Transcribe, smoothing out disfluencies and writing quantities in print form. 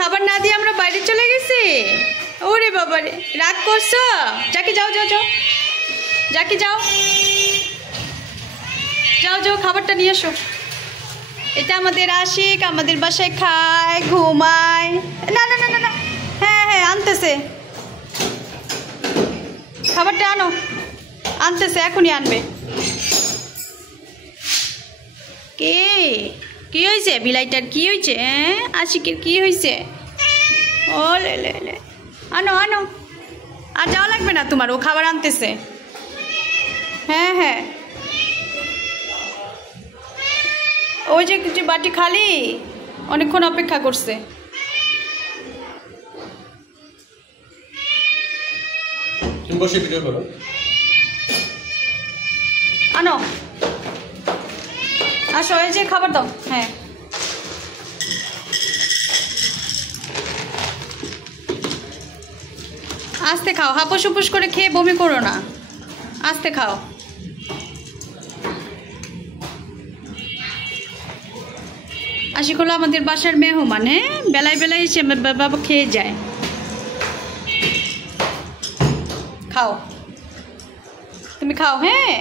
খাবার না দিয়ে আমরা বাইরে চলে গেছি। ওরে বাবা রে, রাগ করছো? জাকি যাও যাও যাও, জাকি যাও যাও যাও, খাবারটা নিয়ে এসো। এটা আমাদের আশিক, আমাদের বাসায় খায় ঘুমায়। না না না না না, হ্যাঁ হ্যাঁ আনতেছে, খাবারটা আনো, আনতেছে, এখনই আনবে। কে কি হয়েছে বিলাইটার, কি হয়েছে? হ্যাঁ আশিকের কি হয়েছে? ও লে লে লে, আনো আনো, আর যাওয়া লাগবে না তোমার, ও খাবার আনতেছে। হ্যাঁ হ্যাঁ, ওই যে বাটি খালি, অনেকক্ষণ অপেক্ষা করছে। বসে ভিডিও করো, আনো, আসো, এই যে খাবার দাও। হ্যাঁ আস্তে খাও, হাপুস হুপুস করে খেয়ে বমি করো না, আস্তে খাও। আশিক হলো আমাদের বাসার মেহমান, হ্যাঁ বেলায় বেলায় সে বাবা খেয়ে যায়। খাও, তুমি খাও। হ্যাঁ